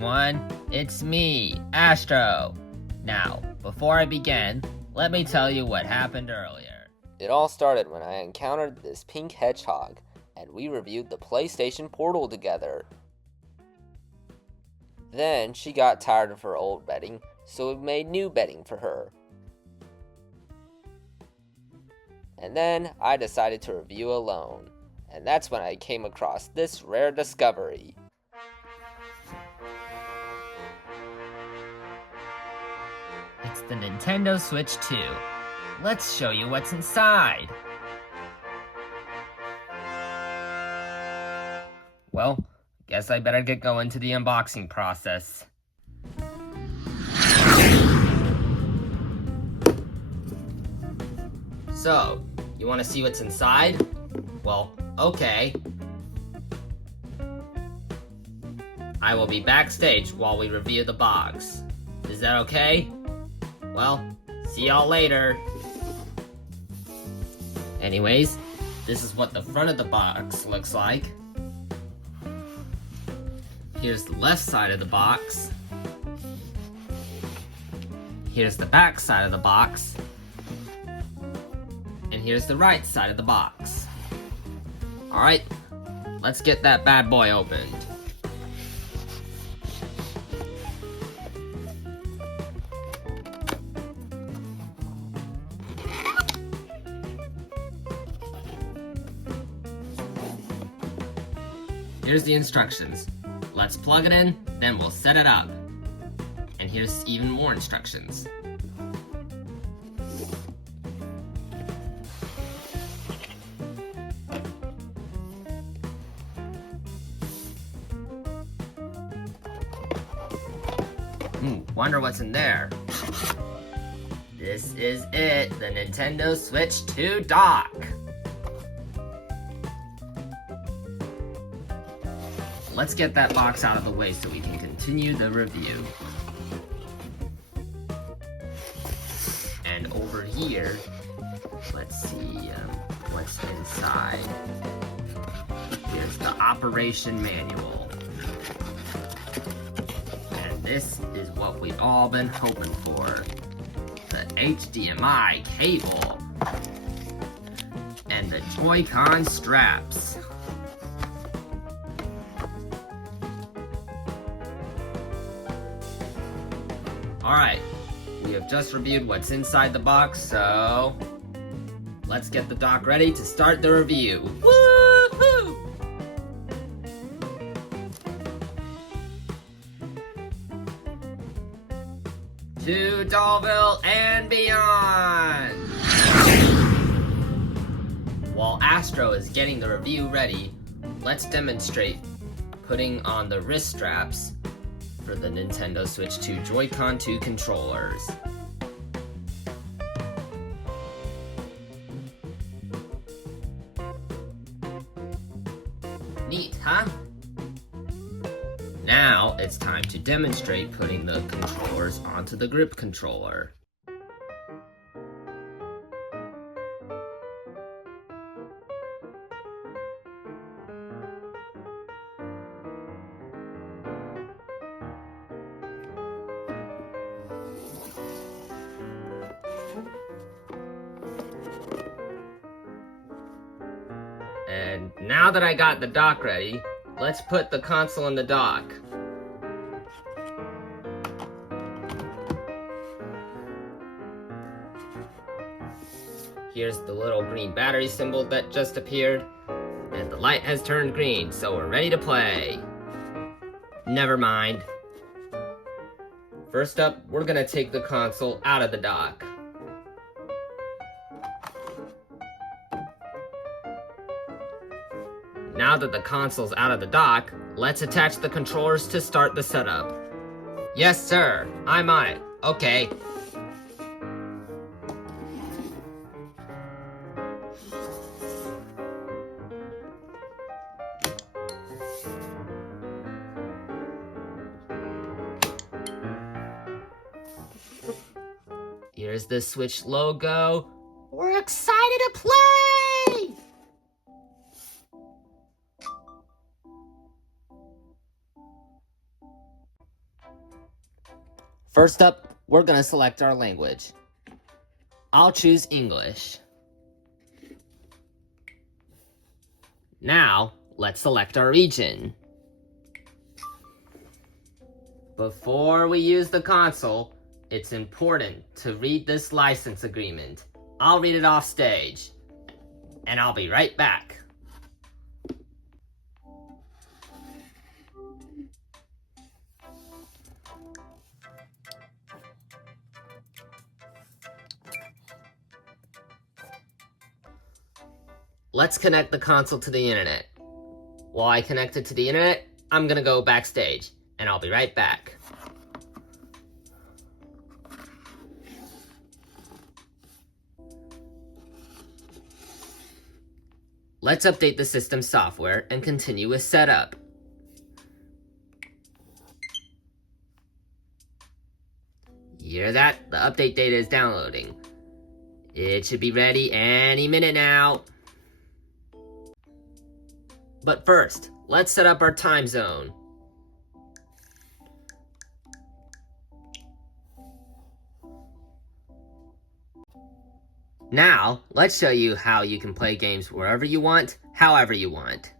everyone, it's me, Astro. Now, before I begin, let me tell you what happened earlier. It all started when I encountered this pink hedgehog, and we reviewed the PlayStation Portal together. Then she got tired of her old bedding, so we made new bedding for her. And then I decided to review alone, and that's when I came across this rare discovery. It's the Nintendo Switch 2. Let's show you what's inside. Well, guess I better get going to the unboxing process. So, you want to see what's inside? Well, okay. I will be backstage while we review the box. Is that okay? Well, see y'all later. Anyways, this is what the front of the box looks like. Here's the left side of the box. Here's the back side of the box. And here's the right side of the box. Alright, let's get that bad boy opened. Here's the instructions. Let's plug it in, then we'll set it up. And here's even more instructions. Wonder what's in there. This is it, the Nintendo Switch 2 dock. Let's get that box out of the way so we can continue the review. And over here, let's see what's inside. Here's the operation manual. And this is what we've all been hoping for. The HDMI cable. And the Joy-Con straps. Alright, we have just reviewed what's inside the box, so let's get the dock ready to start the review. Woohoo! To Dollville and beyond! While Astro is getting the review ready, let's demonstrate putting on the wrist straps for the Nintendo Switch 2 Joy-Con 2 controllers. Neat, huh? Now it's time to demonstrate putting the controllers onto the grip controller. And now that I got the dock ready, let's put the console in the dock. Here's the little green battery symbol that just appeared, and the light has turned green, so we're ready to play. Never mind. First up, we're gonna take the console out of the dock. Now that the console's out of the dock, let's attach the controllers to start the setup. Yes, sir. I'm on it. Okay. Here's the Switch logo. We're excited to play! First up, we're gonna select our language. I'll choose English. Now, let's select our region. Before we use the console, it's important to read this license agreement. I'll read it off stage, and I'll be right back. Let's connect the console to the internet. While I connect it to the internet, I'm gonna go backstage, and I'll be right back. Let's update the system software and continue with setup. You hear that? The update data is downloading. It should be ready any minute now. But first, let's set up our time zone. Now, let's show you how you can play games wherever you want, however you want.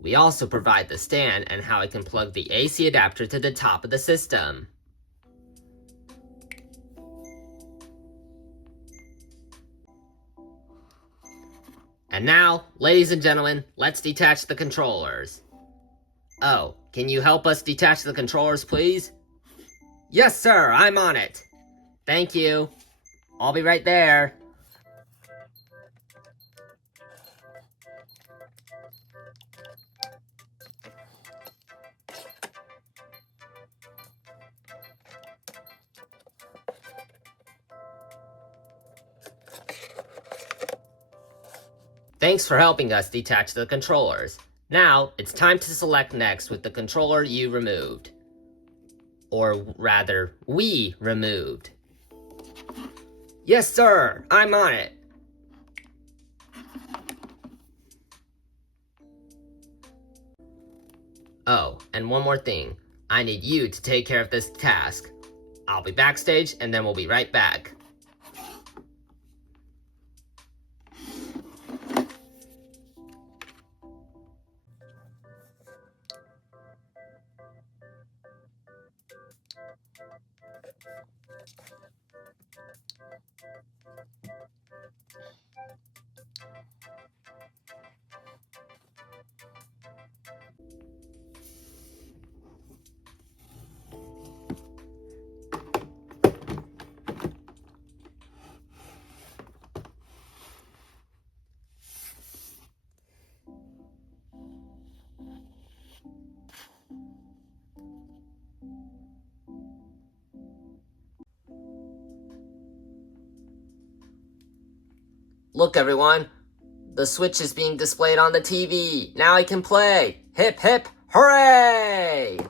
We also provide the stand and how I can plug the AC adapter to the top of the system. And now, ladies and gentlemen, let's detach the controllers. Oh, can you help us detach the controllers, please? Yes, sir, I'm on it. Thank you. I'll be right there. Thanks for helping us detach the controllers. Now, it's time to select next with the controller you removed. Or rather, we removed. Yes, sir, I'm on it. Oh, and one more thing. I need you to take care of this task. I'll be backstage and then we'll be right back. Look, everyone. The Switch is being displayed on the TV. Now I can play. Hip, hip, hooray!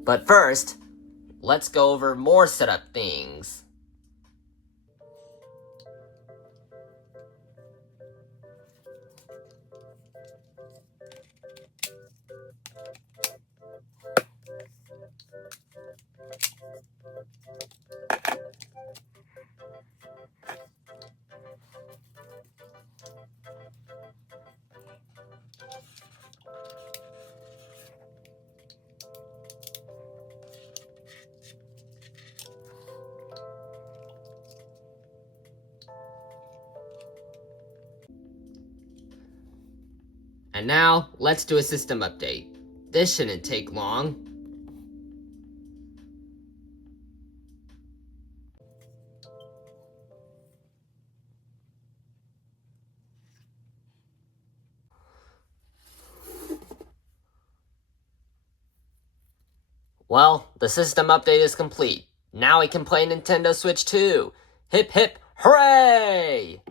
But first, let's go over more setup things. And now, let's do a system update. This shouldn't take long. Well, the system update is complete. Now we can play Nintendo Switch 2. Hip hip hooray!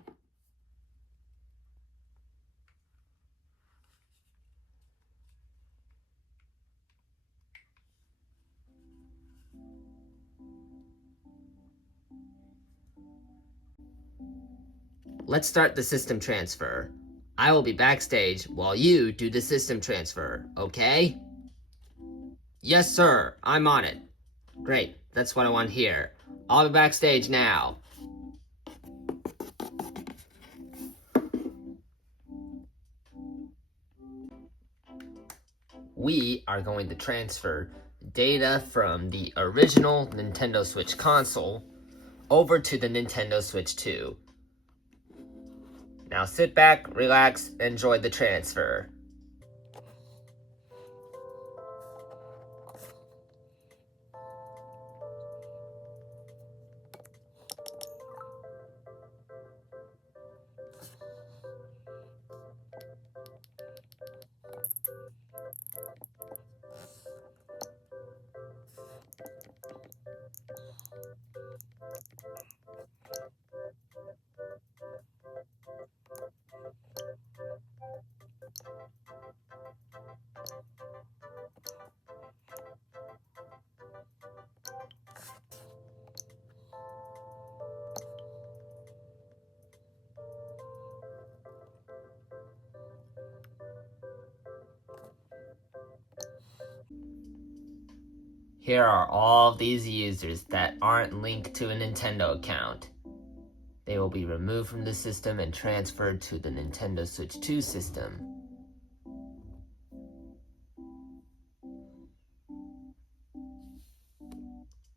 let's start the system transfer. I will be backstage while you do the system transfer, okay? Yes, sir, I'm on it. Great, that's what I want here. I'll be backstage now. We are going to transfer data from the original Nintendo Switch console over to the Nintendo Switch 2. Now sit back, relax, enjoy the transfer. Here are all of these users that aren't linked to a Nintendo account. They will be removed from the system and transferred to the Nintendo Switch 2 system.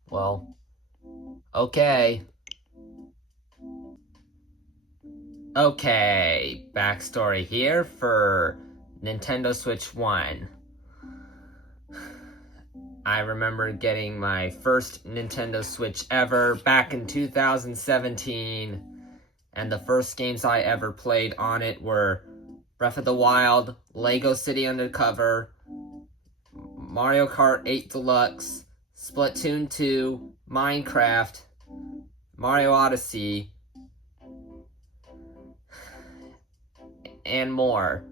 Well, okay. Okay, backstory here for Nintendo Switch 1. I remember getting my first Nintendo Switch ever back in 2017, and the first games I ever played on it were Breath of the Wild, Lego City Undercover, Mario Kart 8 Deluxe, Splatoon 2, Minecraft, Mario Odyssey, and more.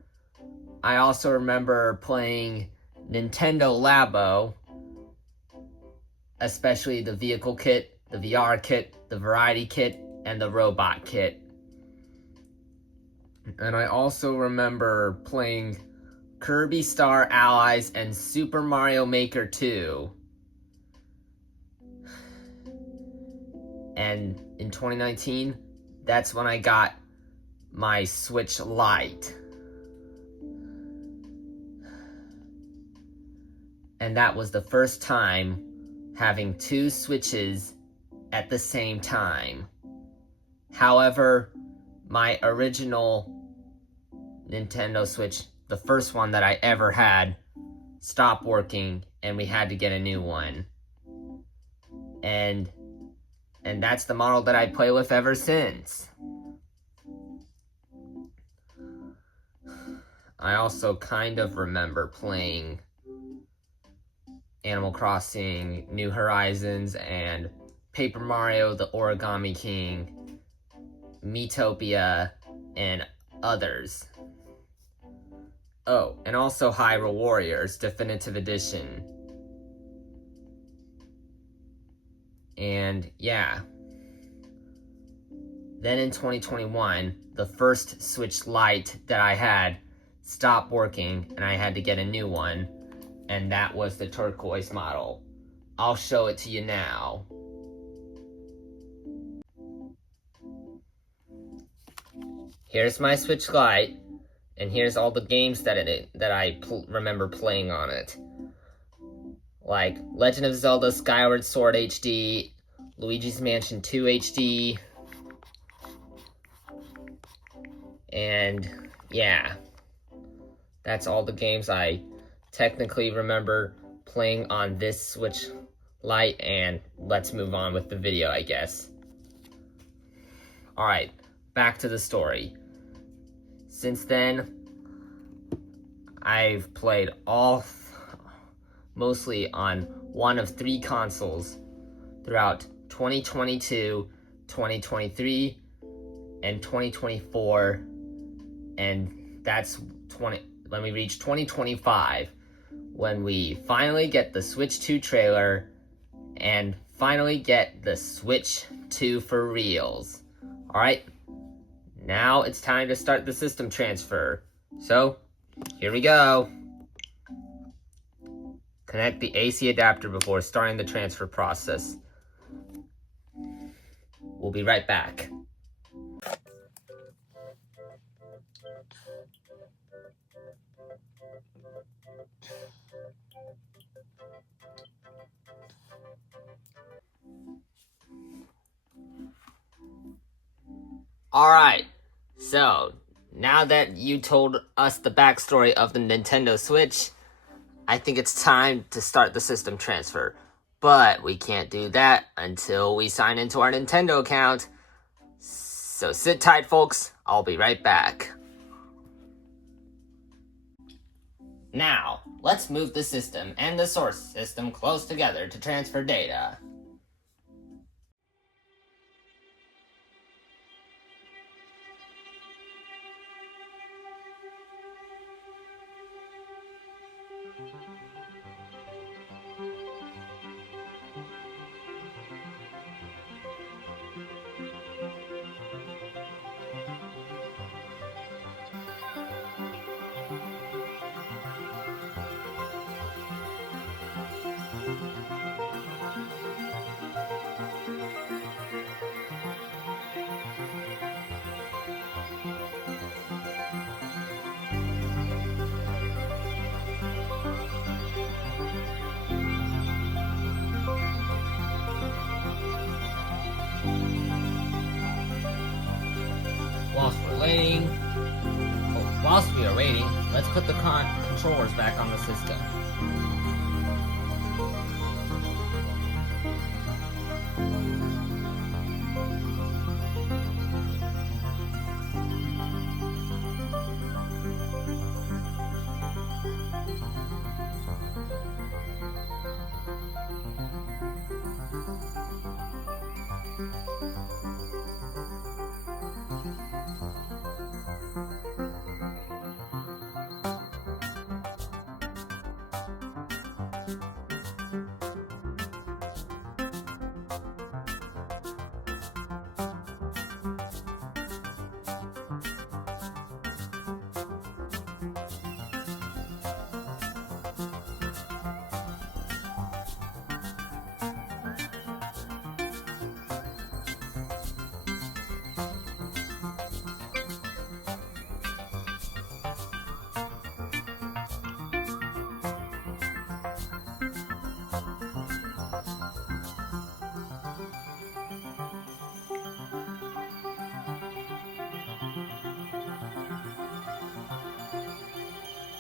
I also remember playing Nintendo Labo, especially the vehicle kit, the VR kit, the variety kit, and the robot kit. And I also remember playing Kirby Star Allies and Super Mario Maker 2. And in 2019, that's when I got my Switch Lite. And that was the first time having two Switches at the same time. However, my original Nintendo Switch, the first one that I ever had, stopped working and we had to get a new one. And that's the model that I play with ever since. I also kind of remember playing Animal Crossing, New Horizons, and Paper Mario, the Origami King, Miitopia, and others. Oh, and also Hyrule Warriors Definitive Edition. And yeah. Then in 2021, the first Switch Lite that I had stopped working and I had to get a new one. And that was the turquoise model. I'll show it to you now. Here's my Switch Lite, and here's all the games that I remember playing on it. Like Legend of Zelda Skyward Sword HD, Luigi's Mansion 2 HD, and yeah, that's all the games I technically remember playing on this Switch Lite, and let's move on with the video, I guess. Alright, back to the story. Since then, I've played mostly on one of three consoles throughout 2022, 2023, and 2024, and that's when we reach 2025, when we finally get the Switch 2 trailer and finally get the Switch 2 for reals. Alright, Now it's time to start the system transfer. So, here we go. Connect the AC adapter before starting the transfer process. We'll be right back. Alright, so now that you told us the backstory of the Nintendo Switch, I think it's time to start the system transfer. But we can't do that until we sign into our Nintendo account. So sit tight, folks. I'll be right back. Now, let's move the system and the source system close together to transfer data. Whilst we are waiting, let's put the controllers back on the system.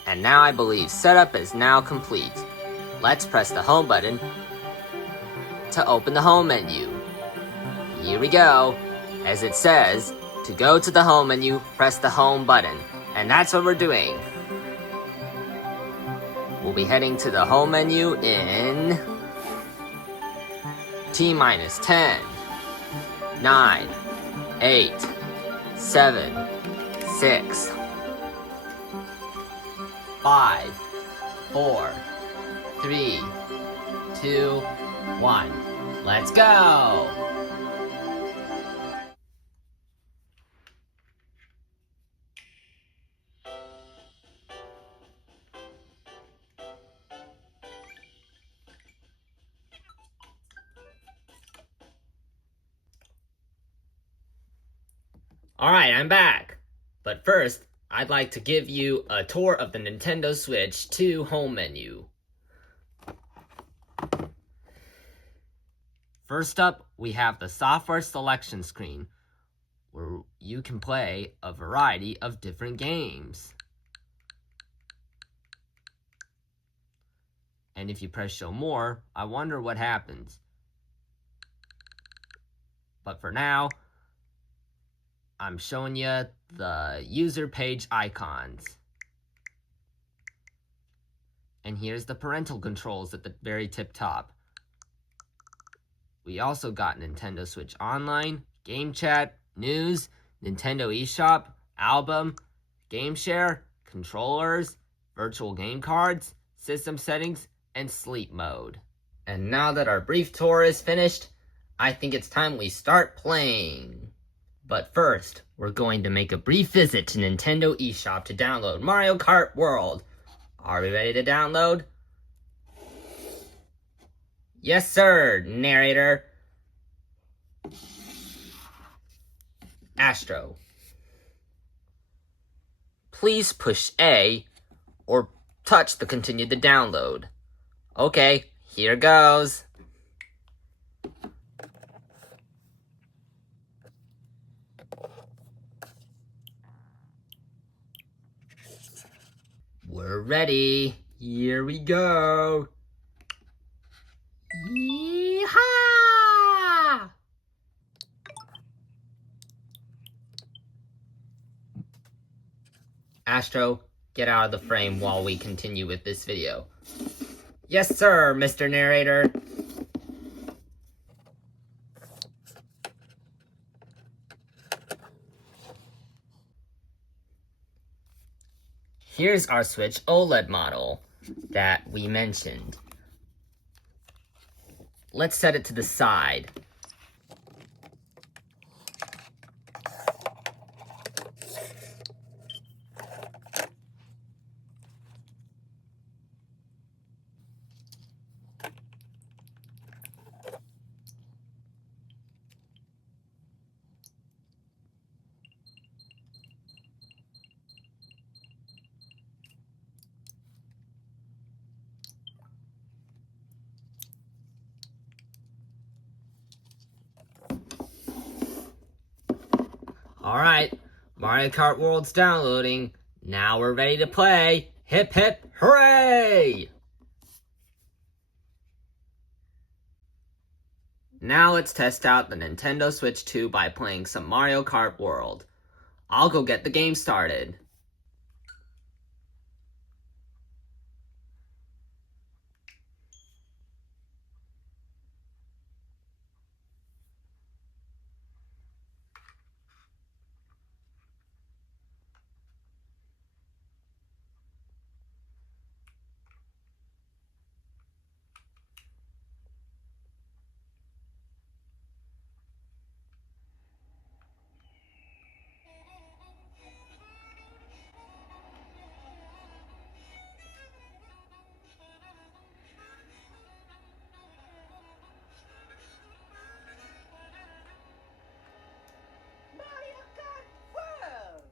And now I believe setup is now complete. Let's press the home button to open the home menu. Here we go. As it says, to go to the home menu, press the home button. And that's what we're doing. We'll be heading to the home menu in T-minus 10, 9, 8, 7, 6, 5, 4, 3, 2, 1. Let's go! Alright, I'm back. But first, I'd like to give you a tour of the Nintendo Switch 2 home menu. First up, we have the software selection screen, where you can play a variety of different games. And if you press show more, I wonder what happens. But for now, I'm showing you the user page icons. And here's the parental controls at the very tip top. We also got Nintendo Switch Online, Game Chat, News, Nintendo eShop, Album, Game Share, Controllers, Virtual Game Cards, System Settings, and Sleep Mode. And now that our brief tour is finished, I think it's time we start playing. But first, we're going to make a brief visit to Nintendo eShop to download Mario Kart World. Are we ready to download? Yes, sir, narrator. Astro. Please push A or touch to continue the download. Okay, here goes. We're ready. Here we go. Yeehaw! Astro, get out of the frame while we continue with this video. Yes, sir, Mr. Narrator. Here's our Switch OLED model that we mentioned. Let's set it to the side. Alright, Mario Kart World's downloading. Now we're ready to play. Hip hip hooray! Now let's test out the Nintendo Switch 2 by playing some Mario Kart World. I'll go get the game started. Mario Kart World!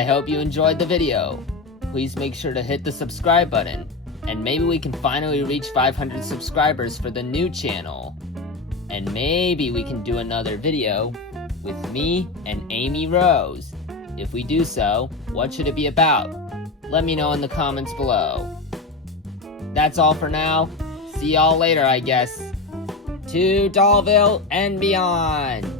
I hope you enjoyed the video. Please make sure to hit the subscribe button, and maybe we can finally reach 500 subscribers for the new channel. And maybe we can do another video with me and Amy Rose. If we do so, what should it be about? Let me know in the comments below. That's all for now. See y'all later, I guess. To Dollville and beyond!